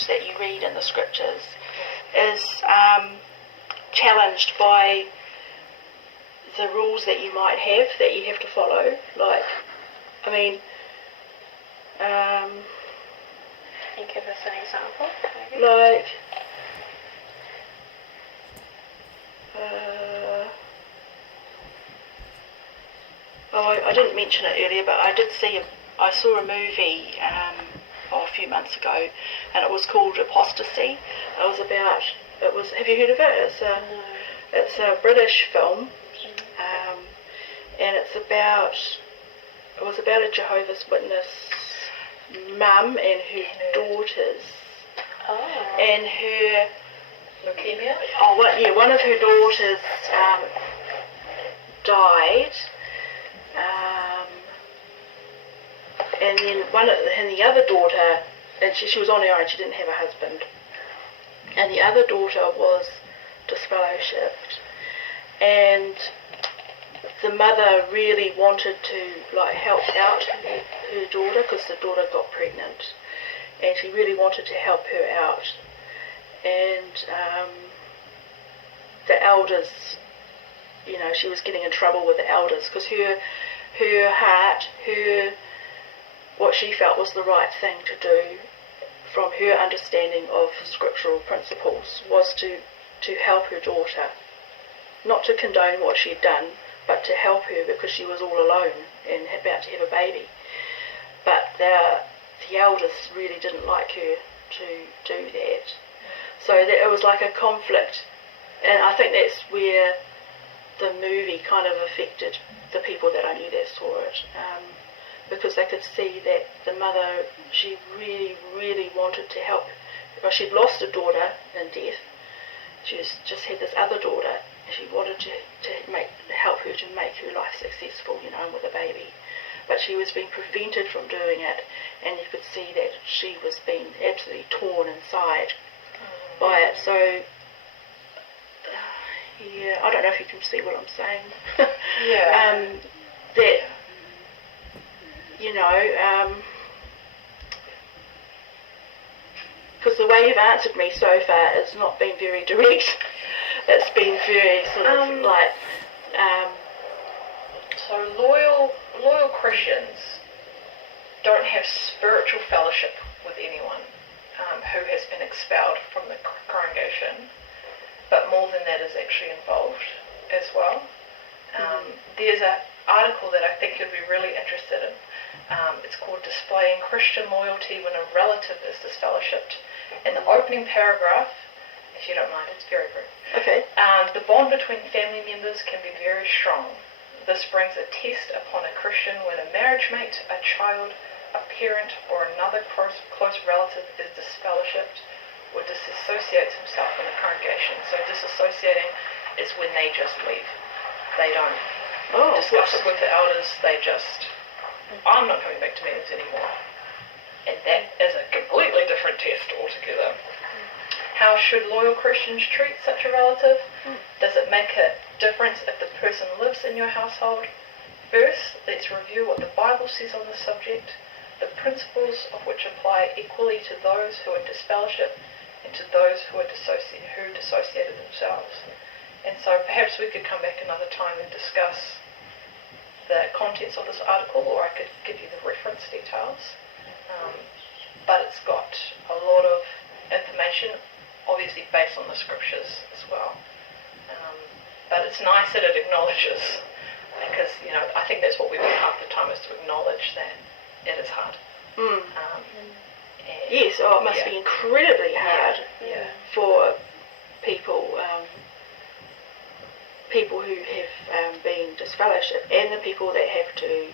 rules that you read in the scriptures is challenged by the rules that you might have that you have to follow. Like, I mean, can you give us an example? Maybe? Like, I didn't mention it earlier, but I saw a movie a few months ago, and it was called Apostasy. Have you heard of it? It's a British film, and it was about a Jehovah's Witness mum and her daughters. Oh. And her leukemia? One of her daughters died, and then the other daughter, and she was on her own, she didn't have a husband, and the other daughter was disfellowshipped, and the mother really wanted to help out her daughter, because the daughter got pregnant, and she really wanted to help her out. And the elders, she was getting in trouble with the elders, because her heart, what she felt was the right thing to do from her understanding of scriptural principles was to help her daughter, not to condone what she'd done, but to help her, because she was all alone and about to have a baby. But the elders really didn't like her to do that. So it was like a conflict, and I think that's where the movie kind of affected the people that I knew that saw it, because they could see that the mother, she really, really wanted to help. Well, she'd lost a daughter in death. She just had this other daughter, and she wanted to help her to make her life successful, with a baby. But she was being prevented from doing it, and you could see that she was being absolutely torn inside by it. So, I don't know if you can see what I'm saying. Yeah. That, because the way you've answered me so far has not been very direct. It's been very sort of So loyal Christians don't have spiritual fellowship with anyone who has been expelled from the congregation, but more than that is actually involved as well. There's an article that I think you'd be really interested in. It's called Displaying Christian Loyalty When a Relative is Disfellowshipped. In the opening paragraph, if you don't mind, it's very brief. Okay. The bond between family members can be very strong. This brings a test upon a Christian when a marriage mate, a child, a parent, or another close relative is disfellowshipped or disassociates himself from the congregation. So disassociating is when they just leave. They don't discuss it with the elders. They just, I'm not coming back to meetings anymore. And that is a completely different test altogether. How should loyal Christians treat such a relative? Does it make a difference if the person lives in your household? First, let's review what the Bible says on the subject, the principles of which apply equally to those who are disfellowship and to those who dissociated themselves. And so perhaps we could come back another time and discuss the contents of this article, or I could give you the reference details. But it's got a lot of information, obviously based on the scriptures as well. But it's nice that it acknowledges, because, I think that's what we do half the time, is to acknowledge that it is hard. Yes, it must be incredibly hard for people who have been disfellowshipped, and the people that have to,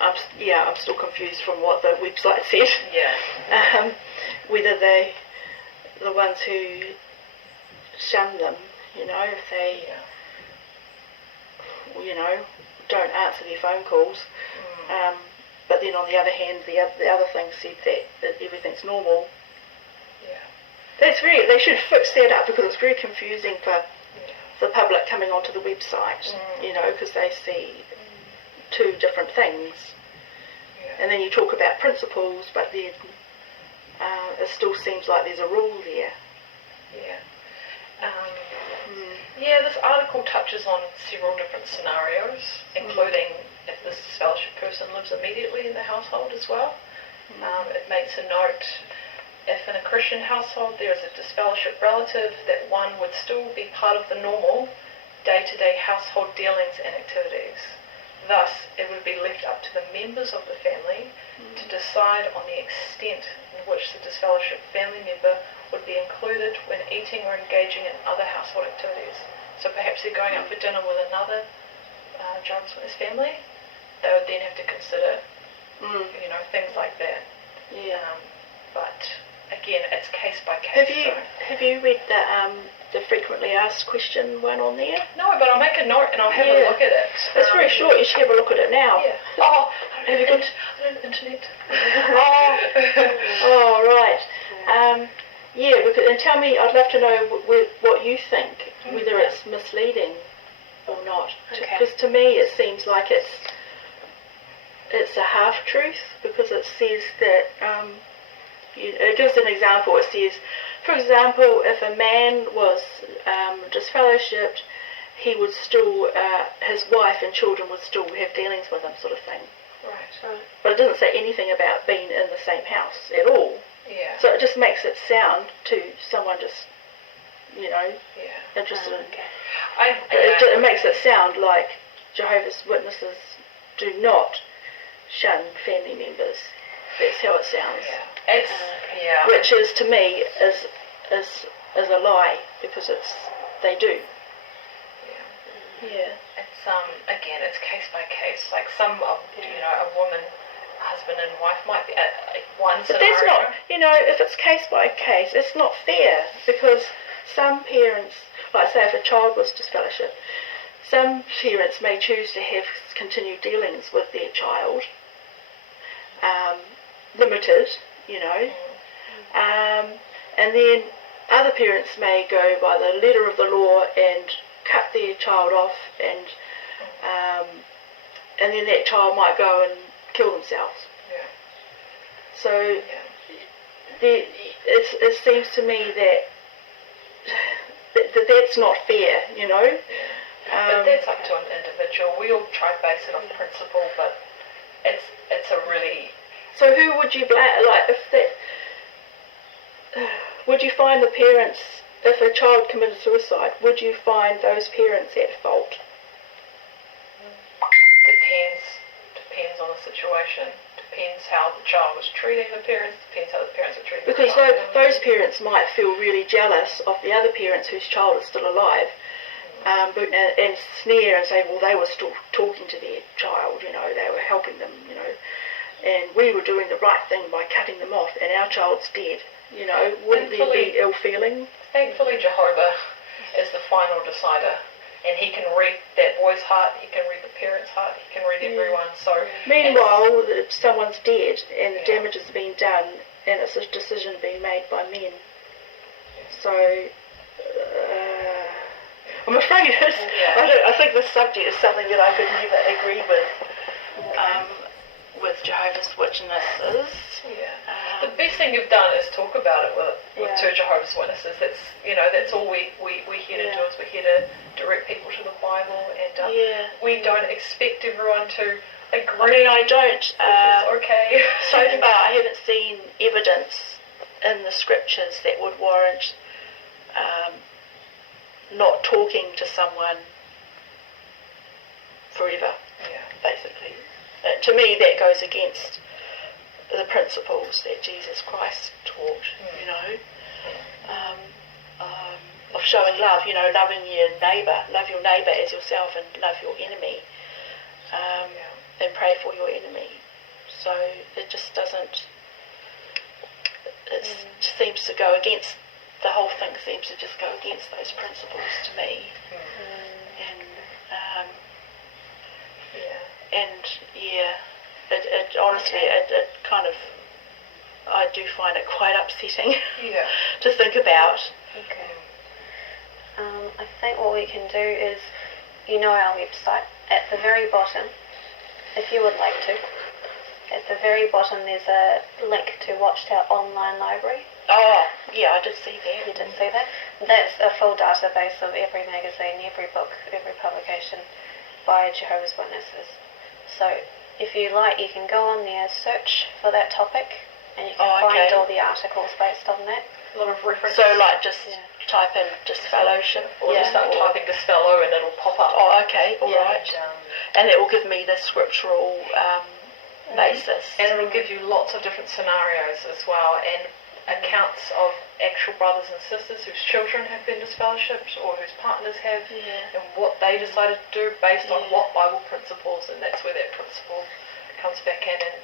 I'm still confused from what the website said. Yeah. Whether the ones who shun them, if they, don't answer their phone calls. But then on the other hand, the other thing said that everything's normal. Yeah. They should fix that up, because it's very confusing for the public coming onto the website, because they see two different things. Yeah. And then you talk about principles, but then it still seems like there's a rule there. Yeah. Yeah, this article touches on several different scenarios, including if this disfellowship person lives immediately in the household as well. It makes a note, if in a Christian household there is a disfellowship relative, that one would still be part of the normal day-to-day household dealings and activities. Thus, it would be left up to the members of the family to decide on the extent in which the disfellowship family member would be included when eating or engaging in other household activities. So perhaps they're going out for dinner with another Jehovah's Witness family. They would then have to consider, things like that. Yeah. But again, it's case by case. Have you read the frequently asked question one on there? No, but I'll make a note and I'll have a look at it. It's very short. You should have a look at it now. Yeah. Oh, have you got the internet? Oh, right. And tell me, I'd love to know what you think, whether it's misleading or not. Because to me it seems like it's a half-truth, because it says that, it gives an example. It says, for example, if a man was disfellowshipped, he would still, his wife and children would still have dealings with him, sort of thing. Right. But it doesn't say anything about being in the same house at all. Yeah. So it just makes it sound to someone just, interested in. It makes it sound like Jehovah's Witnesses do not shun family members. That's how it sounds. Yeah. It's which is, to me, is a lie, because they do. Yeah. It's again, it's case by case. Like some of a woman, husband and wife might be at one But scenario. that's not, if it's case by case, it's not fair, because some parents, like say if a child was disfellowshipped, some parents may choose to have continued dealings with their child, limited, and then other parents may go by the letter of the law and cut their child off, and then that child might go and kill themselves. Yeah. So it seems to me that that's not fair, But that's up to an individual. We all try to base it on principle, but it's a really... So who would you blame? Like, would you find the parents, if a child committed suicide, would you find those parents at fault? Depends on the situation. Depends how the child was treating the parents. Depends how the parents were treating because the child. Those parents might feel really jealous of the other parents whose child is still alive, and sneer and say, well, they were still talking to their child, they were helping them, and we were doing the right thing by cutting them off, and our child's dead. Wouldn't there be ill feeling? Thankfully, Jehovah is the final decider, and he can read that boy's heart, he can read the parent's heart, he can read everyone. So meanwhile, if someone's dead and the damage has been done, and it's a decision being made by men. So I'm afraid I think this subject is something that I could never agree with Jehovah's Witnesses. The best thing you've done is talk about it with two Jehovah's Witnesses. That's all we're here to do, is we're here to direct people to the Bible, and we don't expect everyone to agree. I don't. Okay. So far, I haven't seen evidence in the scriptures that would warrant not talking to someone forever. Basically. To me, that goes against the principles that Jesus Christ taught, of showing love, loving your neighbour, love your neighbour as yourself, and love your enemy, and pray for your enemy. So it just doesn't, it seems to go against, the whole thing seems to just go against those principles to me. It honestly, it kind of, I do find it quite upsetting to think about. Okay. I think what we can do is, our website, at the very bottom, if you would like to, At the very bottom there's a link to Watchtower online library. Oh, yeah, I did see that. You did see that? That's a full database of every magazine, every book, every publication by Jehovah's Witnesses. So if you like, you can go on there, search for that topic, and you can find all the articles based on that. A lot of references. So, like, just type in disfellowship, or just start typing disfellow and it'll pop up. Oh, okay, all right. And it will give me the scriptural basis. And it'll give you lots of different scenarios as well, and accounts of actual brothers and sisters whose children have been disfellowshipped or whose partners have, and what they decided to do based on what Bible principles, and that's where that principle comes back in. And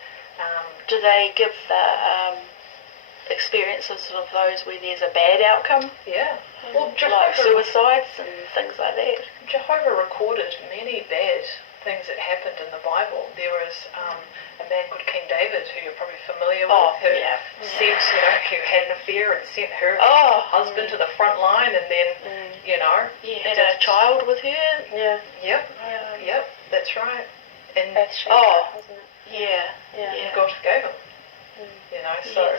do they give the experiences of those where there's a bad outcome? Yeah. Well, like suicides and things like that. Jehovah recorded many bad things that happened in the Bible. There was a man called King David, who you're probably familiar with, who sent, who had an affair and sent her husband to the front line, and then, he had a child with her. Yeah. Yep, that's right. And Bathsheba, wasn't it? And God forgave him. So.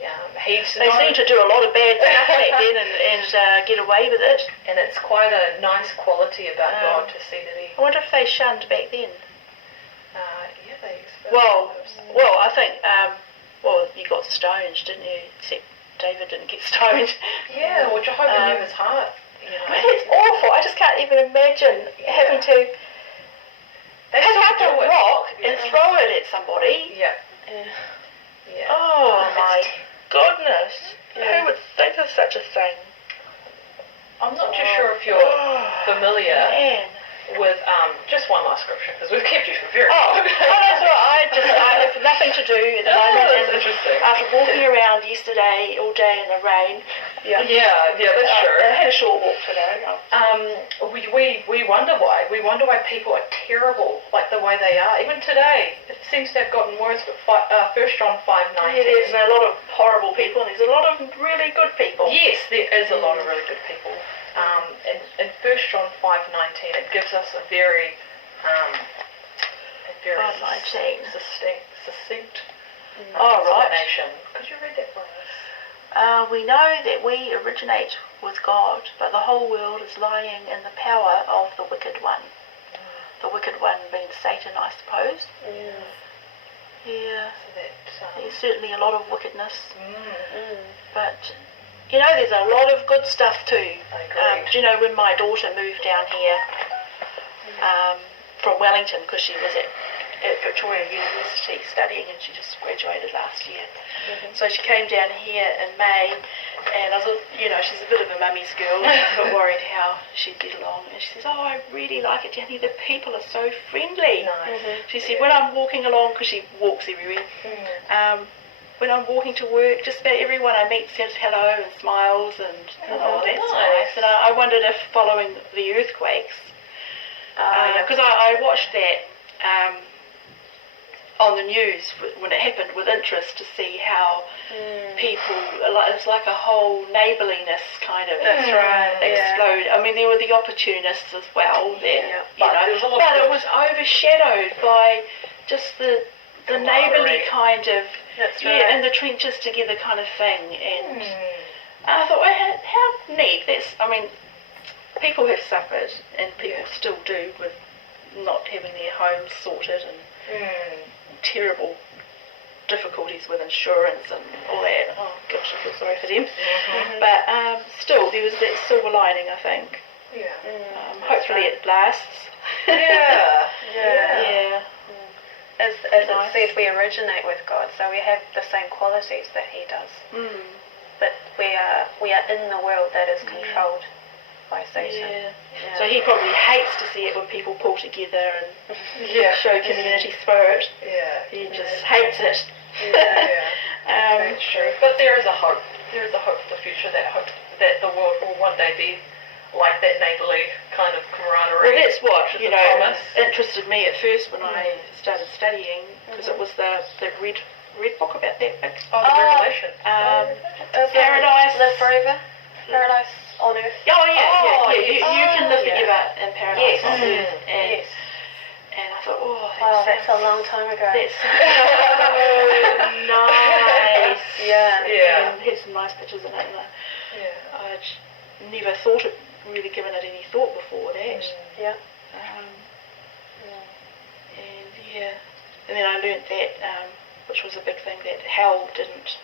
They seem to do a lot of bad stuff back then and get away with it. And it's quite a nice quality about God to see that he... I wonder if they shunned back then. They... Well, I think, you got stoned, didn't you? Except David didn't get stoned. Yeah, well, Jehovah knew his heart. I mean, it's awful. I just can't even imagine having to pick up a rock and throw it at somebody. Yeah. Oh, my goodness. Who would think of such a thing? I'm not too sure if you're familiar with just one last scripture, because we've kept you for very long. That's right. I have nothing to do at the moment. That's interesting. After walking around yesterday all day in the rain. Yeah, that's true. I had a short walk today. We wonder why. We wonder why people are terrible like the way they are. Even today, it seems to have gotten worse. But 1 John 5:19. Yeah, there's a lot of horrible people, and there's a lot of really good people. Yes, there is a lot of really good people. In 1 John 5:19, it gives us a very succinct explanation. Could you read that for us? We know that we originate with God, but the whole world is lying in the power of the wicked one. The wicked one being Satan, I suppose. Yeah. So there's certainly a lot of wickedness. But, there's a lot of good stuff too. When my daughter moved down here from Wellington, because she was at Victoria University studying, and she just graduated last year. So she came down here in May, and I thought, she's a bit of a mummy's girl. I was a bit worried how she'd get along. And she says, I really like it down here. The people are so friendly. Nice. She said, when I'm walking along, because she walks everywhere, when I'm walking to work, just about everyone I meet says hello and smiles, and that's nice. And I wondered if following the earthquakes, because I watched that on the news when it happened with interest to see how people, it's like a whole neighbourliness kind of explode. I mean, there were the opportunists as well there, but it was overshadowed by just the neighbourly kind of, in the trenches together kind of thing. And I thought, well, how neat. People have suffered, and people still do, with not having their homes sorted and terrible difficulties with insurance and all that. Oh gosh, I feel sorry for them. But still, there was that silver lining, I think. Hopefully it lasts. As it said, we originate with God, so we have the same qualities that He does. But we are in the world that is controlled by Satan. So He probably hates to see it when people pull together and show community spirit. He just hates it. That's true. But there is a hope. There is a hope for the future. That hope that the world will one day be like that neighbourly kind of camaraderie. Well, that's what interested me at first when I started studying, because it was the red book about that book. The Revelation. Paradise. Live forever. Paradise on earth. You can live forever in paradise on earth. And I I thought, oh, That's a long time ago. That's so nice. Yeah. And had some nice pictures in it. And Yeah. I'd never thought it, really given it any thought before that. Yeah. And and then I learnt that, which was a big thing, that hell didn't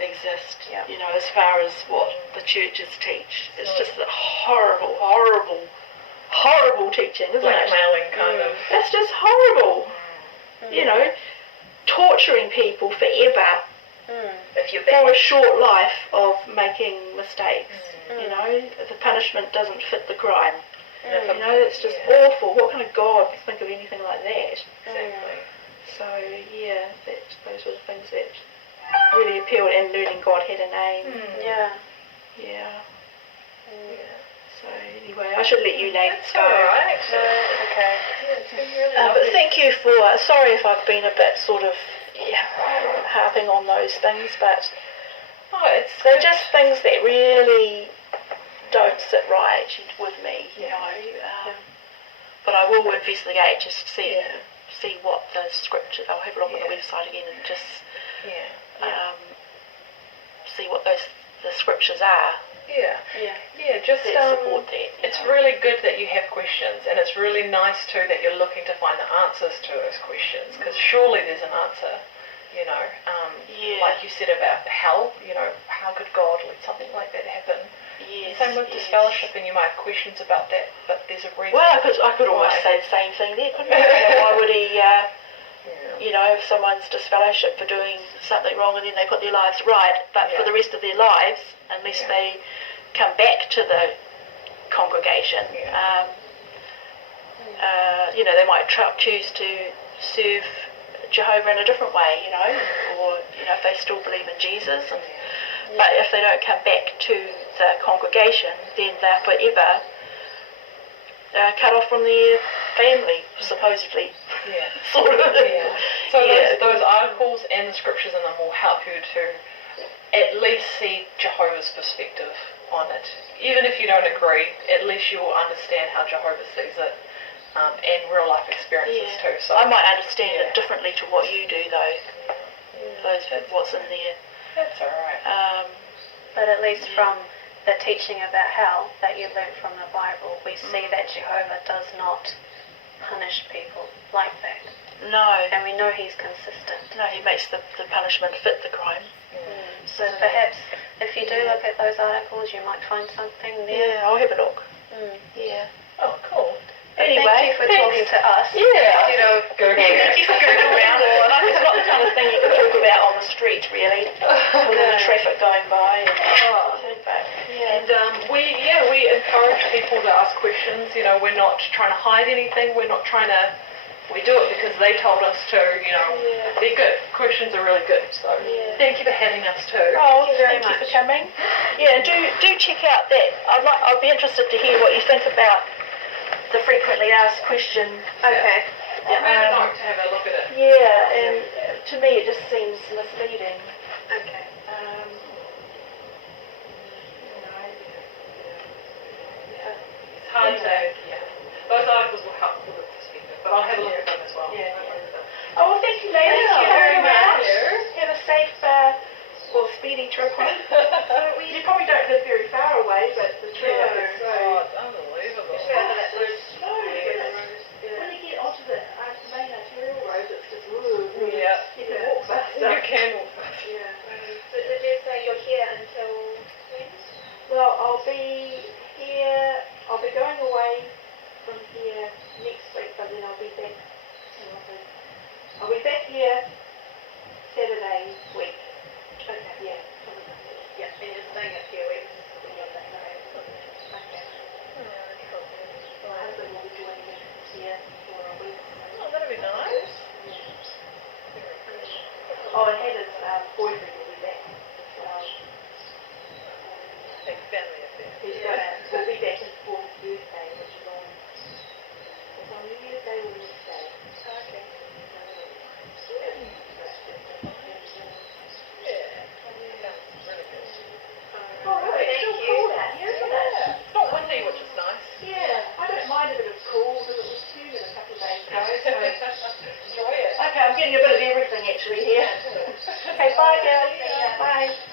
exist. Yeah. You know, as far as what the churches teach, it's just a horrible, horrible, horrible teaching, isn't it? Blackmailing kind of. It's just horrible. You know, torturing people forever If you're for a back. short life of making mistakes. You know, the punishment doesn't fit the crime. You know, it's just awful. What kind of God would think of anything like that? Exactly. So those were the things that really appealed, and learning God had a name. Yeah. Yeah. So anyway, I should let you ladies That's go. alright. Okay. Yeah, it's been really But lovely. thank you for. Sorry if I've been a bit sort of harping on those things, but they're just things that really don't sit right with me, you know. But I will investigate just to see what the scripture. I'll have a look on the website again and just see what the scriptures are Just that support that. it's really good that you have questions, and it's really nice too that you're looking to find the answers to those questions, because surely there's an answer. You know, like you said about hell. You know, how could God let something like that happen? Same with disfellowship, and you might have questions about that, but there's a reason. Well, I could almost say the same thing there, couldn't I? Why would he? You know, if someone's disfellowship for doing something wrong and then they put their lives right, but for the rest of their lives, unless they come back to the congregation, you know, they might choose to serve Jehovah in a different way, you know, or, you know, if they still believe in Jesus. But if they don't come back to the congregation, then they're forever cut off from their family, supposedly. Sort of. So those articles and the scriptures in them will help you to at least see Jehovah's perspective on it. Even if you don't agree, at least you will understand how Jehovah sees it, and real life experiences too. So I might understand it differently to what you do, though. What's in there. That's alright. But at least from the teaching about hell that you learned from the Bible, we see that Jehovah does not punish people like that. No. And we know he's consistent. No, he makes the punishment fit the crime. So perhaps if you do look at those articles, you might find something there. Yeah, I'll have a look. Yeah. Oh, cool. Anyway, thank you for talking to us. Yeah. You know, Thank you for going around. It's not the kind of thing you can talk about on the street, really, with all the traffic going by. And we encourage people to ask questions. You know, we're not trying to hide anything. We're not trying to. We do it because they told us to. You know, they're good. Questions are really good. So thank you for having us too. Oh, thank you for coming. Yeah, do check out that. I'd be interested to hear what you think about the frequently asked question. okay. I'll make a note to have a look at it. Yeah, and to me it just seems misleading. Okay. It's hard to. Those articles will help with the perspective, but I'll have a look at them as well. Yeah. Oh, well, thank you, ladies. Thank you very much. Have a safe, speedy trip home. You probably don't live very far away, but the trip is Oh, it's unbelievable. slow. When you get onto the main arterial road, it's just you can walk faster. You can walk faster. Yeah. So did you say you're here until when? Well, I'll be here. I'll be going away from here next week, but then I'll be back. I'll be back here Saturday week. Okay. Yeah. Yeah, and you're staying a few weeks. Okay. My husband will be joining me here for a week. Oh, that'll be nice. Oh, and Heather's boyfriend will be back as well. Big family affair. We'll be back for Thursday, which is on New Year's Day or Wednesday. Okay. Oh, really? It's still cool out here, isn't it? It's not windy, which is nice. Yeah, I don't mind if it was cool because it was humid a couple of days ago. So Okay, bye, girls. Bye.